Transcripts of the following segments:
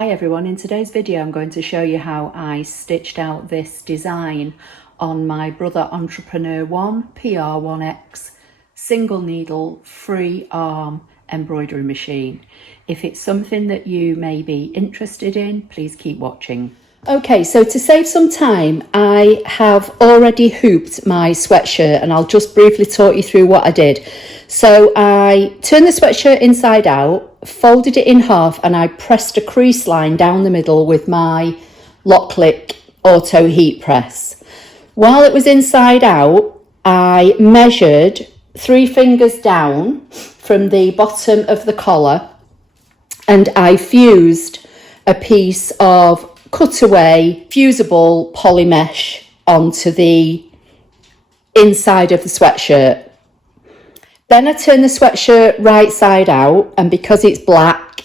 Hi everyone, in today's video I'm going to show you how I stitched out this design on my Brother Entrepreneur 1 PR1X single needle free arm embroidery machine. If it's something that you may be interested in, please keep watching. Okay, so to save some time, I have already hooped my sweatshirt and I'll just briefly talk you through what I did. So I turned the sweatshirt inside out, folded it in half, and I pressed a crease line down the middle with my Locklick auto heat press. While it was inside out, I measured 3 fingers down from the bottom of the collar and I fused a piece of cutaway fusible poly mesh onto the inside of the sweatshirt. Then I turned the sweatshirt right side out, and because it's black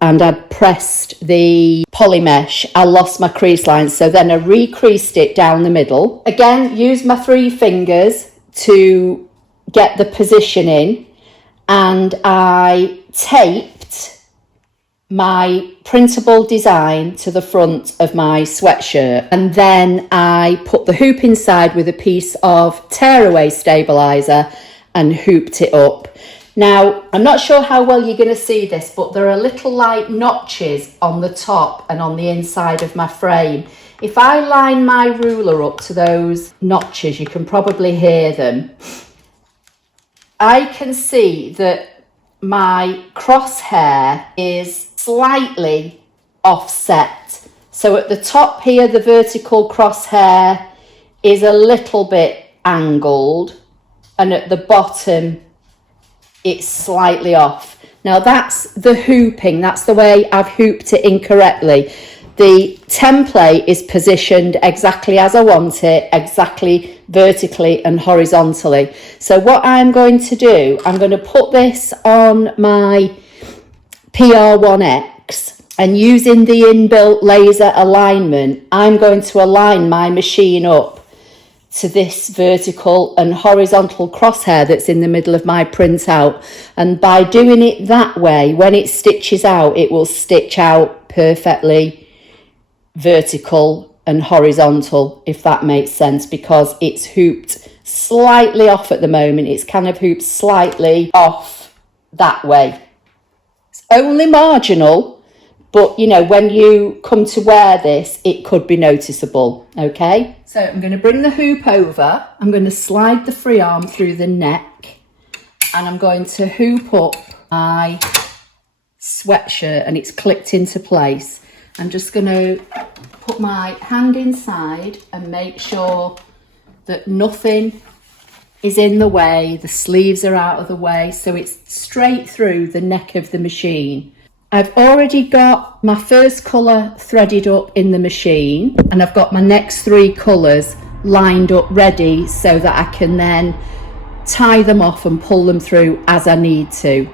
and I'd pressed the poly mesh, I lost my crease line, so then I recreased it down the middle. Again, used my 3 fingers to get the position in, and I taped my printable design to the front of my sweatshirt, and then I put the hoop inside with a piece of tearaway stabilizer and hooped it up. Now, I'm not sure how well you're going to see this, but there are little light notches on the top and on the inside of my frame. If I line my ruler up to those notches, you can probably hear them. I can see that my crosshair is slightly offset. So at the top here, the vertical crosshair is a little bit angled, and at the bottom it's slightly off. Now that's the hooping, that's the way I've hooped it incorrectly. The template is positioned exactly as I want it, exactly vertically and horizontally. So what I'm going to do, I'm going to put this on my PR1X, and using the inbuilt laser alignment, I'm going to align my machine up to this vertical and horizontal crosshair that's in the middle of my printout. And by doing it that way, when it stitches out, it will stitch out perfectly vertical and horizontal, if that makes sense, because it's hooped slightly off at the moment. It's kind of hooped slightly off that way. It's only marginal, but you know, when you come to wear this, it could be noticeable. Okay, so I'm going to bring the hoop over, I'm going to slide the free arm through the neck, and I'm going to hoop up my sweatshirt, and it's clicked into place. I'm just going to put my hand inside and make sure that nothing is in the way, the sleeves are out of the way, so it's straight through the neck of the machine. I've already got my first colour threaded up in the machine, and I've got my next 3 colours lined up ready so that I can then tie them off and pull them through as I need to.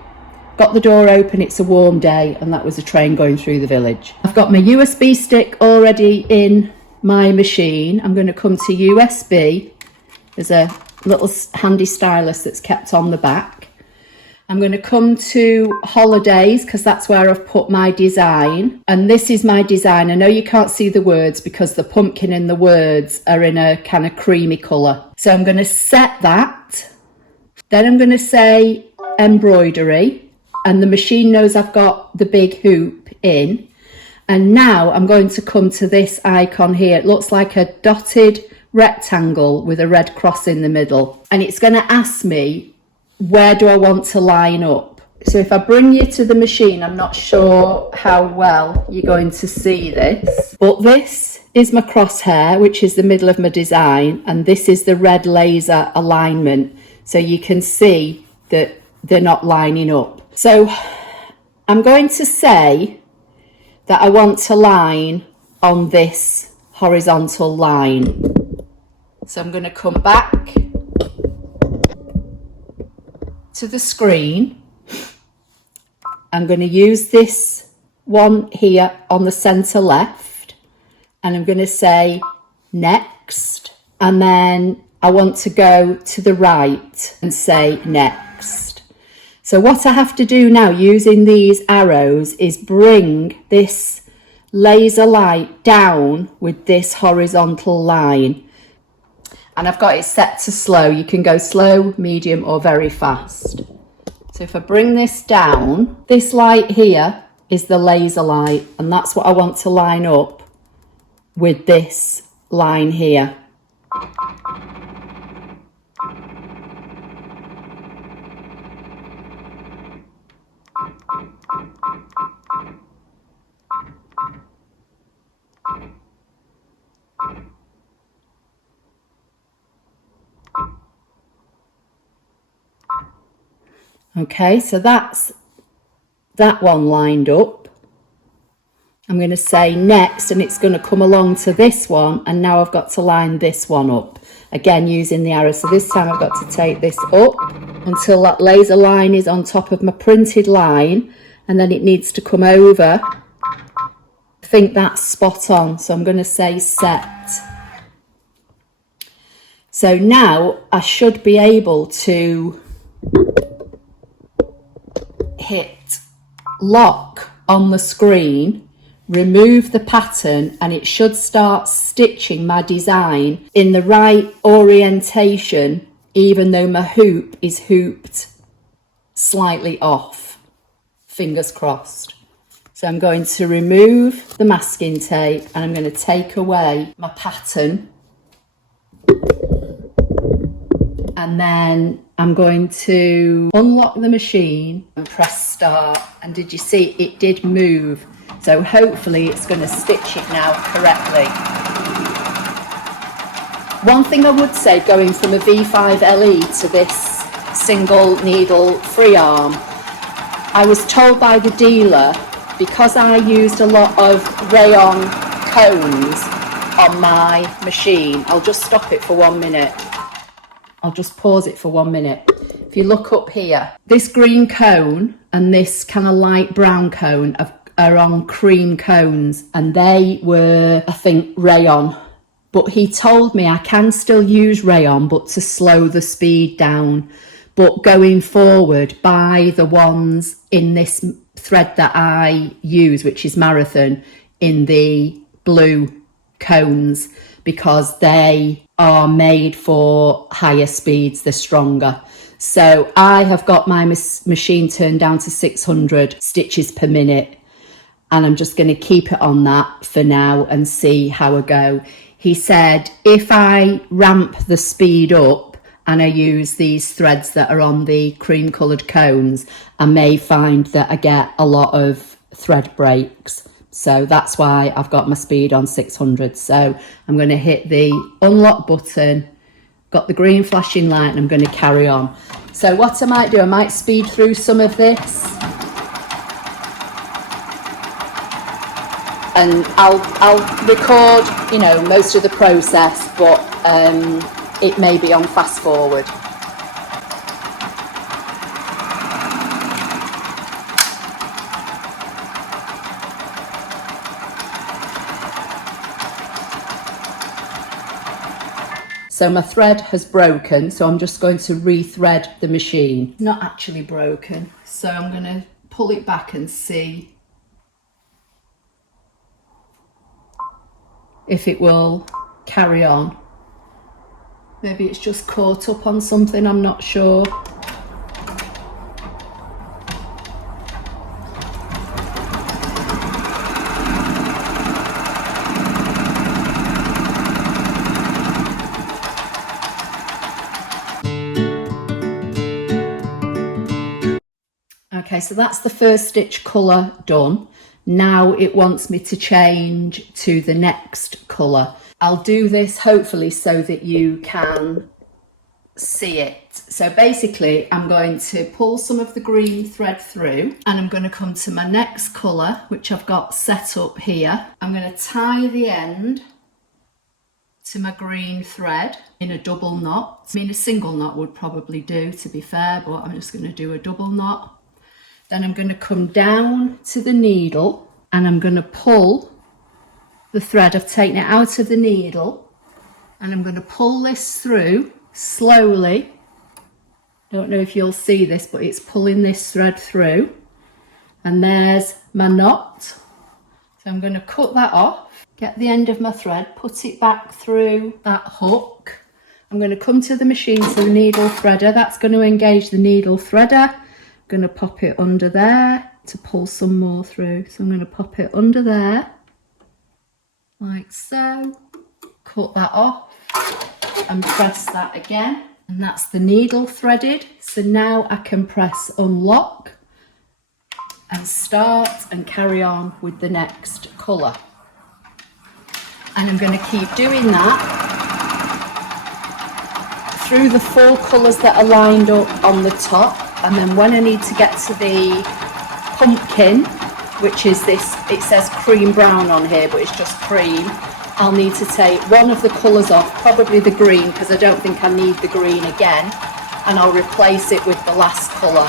Got the door open, it's a warm day, and that was a train going through the village. I've got my USB stick already in my machine. I'm going to come to USB. There's a little handy stylus that's kept on the back. I'm going to come to holidays because that's where I've put my design, and this is my design. I know you can't see the words because the pumpkin and the words are in a kind of creamy colour. So I'm going to set that. Then I'm going to say embroidery, and the machine knows I've got the big hoop in. And now I'm going to come to this icon here. It looks like a dotted rectangle with a red cross in the middle, and it's going to ask me, where do I want to line up? So if I bring you to the machine, I'm not sure how well you're going to see this, but this is my crosshair, which is the middle of my design, and this is the red laser alignment, so you can see that they're not lining up. So I'm going to say that I want to line on this horizontal line. So I'm going to come back to the screen. I'm going to use this one here on the center left, and I'm going to say next, and then I want to go to the right and say next. So what I have to do now using these arrows is bring this laser light down with this horizontal line. And I've got it set to slow. You can go slow, medium, or very fast. So if I bring this down, this light here is the laser light, and that's what I want to line up with this line here. Okay, so that's that one lined up. I'm going to say next, and it's going to come along to this one, and now I've got to line this one up, again using the arrow. So this time I've got to take this up until that laser line is on top of my printed line, and then it needs to come over. I think that's spot on, so I'm going to say set. So now I should be able to hit lock on the screen, remove the pattern, and it should start stitching my design in the right orientation, even though my hoop is hooped slightly off. Fingers crossed. So I'm going to remove the masking tape, and I'm going to take away my pattern, and then I'm going to unlock the machine and press start. And did you see it did move? So hopefully it's going to stitch it now correctly. One thing I would say, going from a V5 LE to this single needle free arm, I was told by the dealer, because I used a lot of rayon cones on my machine, I'll just stop it for 1 minute. I'll just pause it for 1 minute. If you look up here, this green cone and this kind of light brown cone are on cream cones, and they were, I think, rayon. But he told me I can still use rayon, but to slow the speed down. But going forward, buy the ones in this thread that I use, which is Marathon, in the blue cones, because they are made for higher speeds, they're stronger. So I have got my machine turned down to 600 stitches per minute, and I'm just going to keep it on that for now and see how I go. He said if I ramp the speed up and I use these threads that are on the cream coloured cones, I may find that I get a lot of thread breaks. So that's why I've got my speed on 600. So I'm going to hit the unlock button, got the green flashing light, and I'm going to carry on. So what I might do, I might speed through some of this, and I'll record, you know, most of the process, but it may be on fast forward. So my thread has broken, so I'm just going to re-thread the machine. Not actually broken, so I'm going to pull it back and see if it will carry on. Maybe it's just caught up on something, I'm not sure. Okay, so that's the first stitch colour done. Now it wants me to change to the next colour. I'll do this hopefully so that you can see it. So basically I'm going to pull some of the green thread through, and I'm going to come to my next colour, which I've got set up here. I'm going to tie the end to my green thread in a double knot. I mean, a single knot would probably do, to be fair, but I'm just going to do a double knot. Then I'm going to come down to the needle, and I'm going to pull the thread. I've taken it out of the needle, and I'm going to pull this through slowly. Don't know if you'll see this, but it's pulling this thread through, and there's my knot. So So I'm going to cut that off, get the end of my thread, put it back through that hook. I'm going to come to the machine to the needle threader. That's going to engage the needle threader. I'm going to pop it under there to pull some more through. So I'm going to pop it under there, like so. Cut that off and press that again. And that's the needle threaded. So now I can press unlock and start and carry on with the next colour. And I'm going to keep doing that through the 4 colours that are lined up on the top. And then when I need to get to the pumpkin, which is this, it says cream brown on here, but it's just cream, I'll need to take one of the colours off, probably the green, because I don't think I need the green again, and I'll replace it with the last colour.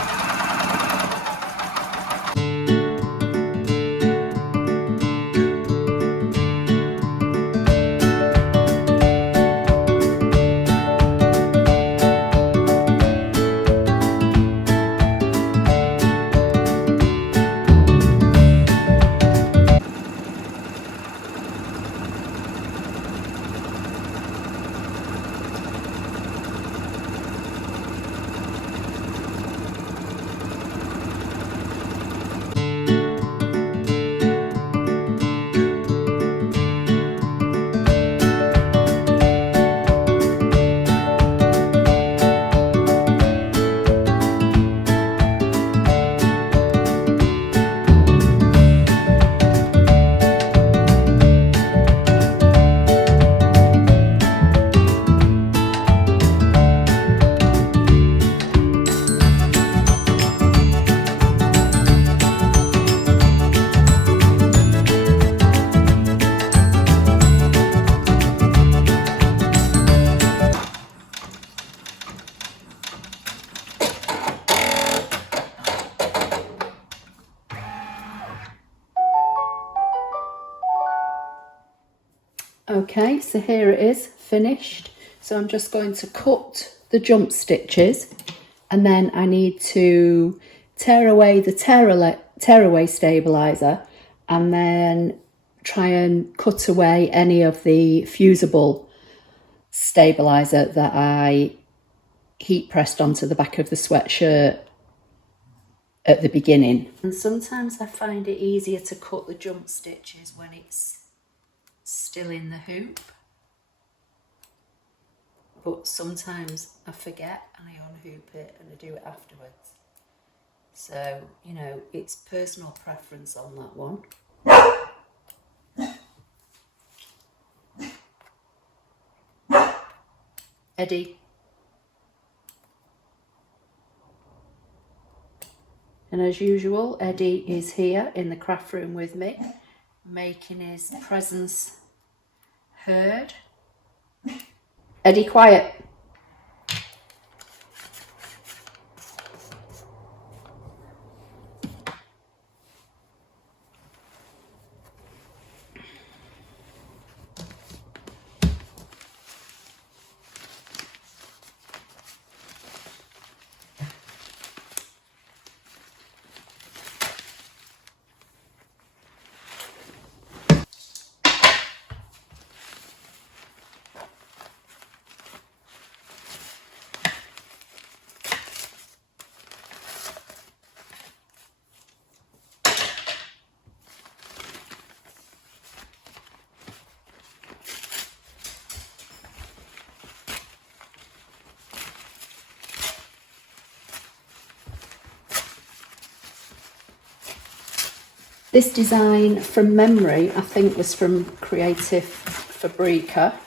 Okay, so here it is, finished. So I'm just going to cut the jump stitches, and then I need to tear away the tearaway stabilizer, and then try and cut away any of the fusible stabilizer that I heat pressed onto the back of the sweatshirt at the beginning. And sometimes I find it easier to cut the jump stitches when it's still in the hoop, but sometimes I forget and I unhoop it and I do it afterwards. So, you know, it's personal preference on that one. Eddie. And as usual, Eddie is here in the craft room with me, making his presence heard. Eddie, quiet. This design from memory, I think, was from Creative Fabrica,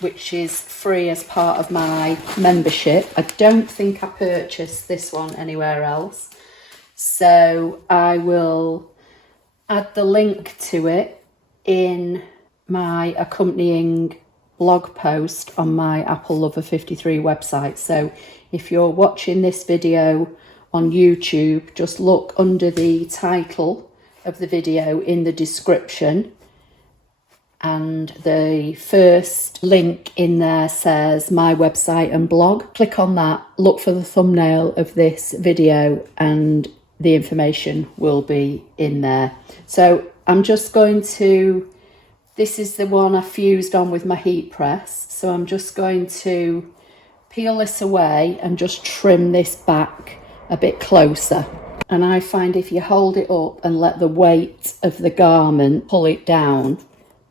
which is free as part of my membership. I don't think I purchased this one anywhere else. So I will add the link to it in my accompanying blog post on my Apple Lover 53 website. So if you're watching this video on YouTube, just look under the title of the video in the description, and the first link in there says my website and blog. Click on that, look for the thumbnail of this video, and the information will be in there. So I'm just going to, this is the one I fused on with my heat press. So I'm just going to peel this away and just trim this back a bit closer. And I find if you hold it up and let the weight of the garment pull it down,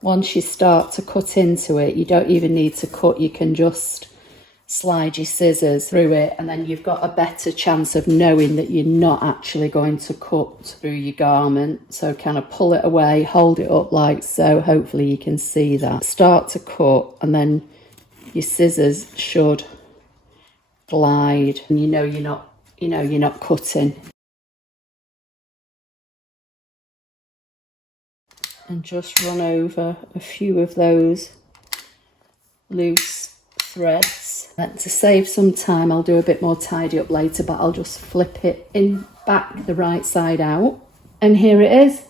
once you start to cut into it, you don't even need to cut, you can just slide your scissors through it, and then you've got a better chance of knowing that you're not actually going to cut through your garment. So kind of pull it away, hold it up like so, hopefully you can see that. Start to cut, and then your scissors should glide, and you're not cutting. And just run over a few of those loose threads. And to save some time, I'll do a bit more tidy up later, but I'll just flip it in back the right side out. And here it is.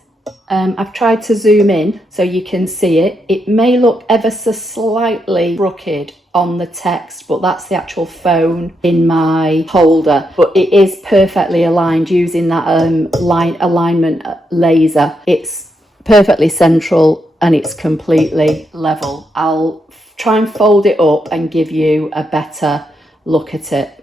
I've tried to zoom in so you can see it. It may look ever so slightly crooked on the text, but that's the actual phone in my holder. But it is perfectly aligned using that alignment laser. It's perfectly central and it's completely level. I'll try and fold it up and give you a better look at it.